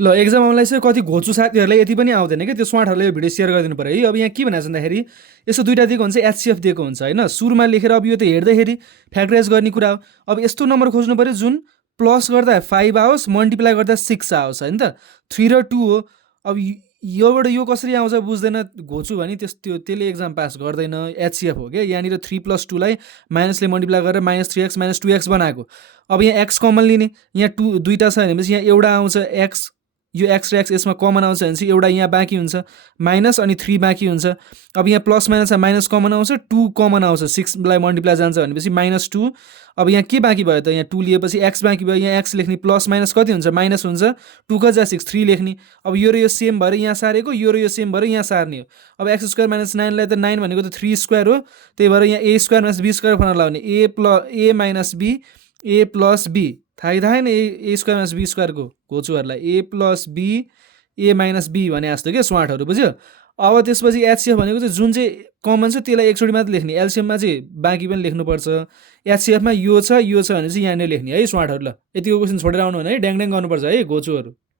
ल एक्जामलाई चाहिँ कति घोचु साथीहरूलाई यति पनि आउँदैन कि त्यो स्मार्टहरूले यो भिडियो सेयर गरिदिनु पऱ्यो है। अब यहाँ के भनेको छ भन्दाखेरि यसो दुइटा दिएको हुन्छ, एचसिएफ दिएको हुन्छ होइन, सुरुमा लेखेर अब यो त हेर्दाखेरि फ्याक्टराइज गर्ने कुरा हो। अब यस्तो नम्बर खोज्नु पऱ्यो जुन प्लस गर्दा 5 आओस्, मल्टिप्लाई गर्दा 6 आओस् होइन त, 3 र 2 हो। अब योबाट यो कसरी आउँछ बुझ्दैन घोचु भने त्यसले एक्जाम पास गर्दैन। एचसिएफ हो क्या, यहाँनिर 3 + 2 लाई माइनसले मल्टिप्लाई गरेर -3x -2x बनाएको। अब यहाँ एक्स कमन लिने, यहाँ दुईवटा छ भनेपछि यहाँ एउटा आउँछ एक्स, यो एक्स र एक्स यसमा कमन आउँछ भने चाहिँ एउटा यहाँ बाँकी हुन्छ, माइनस अनि 3 बाँकी हुन्छ। अब यहाँ प्लस माइनस माइनस कमन आउँछ, 2 कमन आउँछ, 6लाई मल्टिप्लाई जान्छ भनेपछि -2। अब यहाँ के बाँकी भयो त, यहाँ 2 लिएपछि एक्स बाँकी भयो, यहाँ एक्स लेख्ने, प्लस माइनस कति हुन्छ, माइनस हुन्छ, 2 × 6 3 लेख्ने। अब यो र यो सेम भएर यहाँ सारेको, यो र यो सेम भएर यहाँ सार्ने हो। अब x² - 9लाई त 9 भनेको त 3² हो, त्यही भएर यहाँ a² - b² फर्मुला लगाउने, a - b a + b, थाहै थाहै a² - b² को घोचुहरूलाई a + b a - b भने जस्तो क्या स्मार्टहरू, बुझ्यो। अब त्यसपछि एचसिएफ भनेको चाहिँ जुन चाहिँ कमन छ त्यसलाई एकचोटि मात्र लेख्ने, एलसिएममा चाहिँ बाँकी पनि लेख्नुपर्छ। एचसिएफमा यो छ भने चाहिँ यहाँनिर लेख्ने है स्मार्टहरू। ल यतिको क्वेसन छोडेर आउनु भने है, ड्याङ ड्याङ गर्नुपर्छ है घोचुहरू।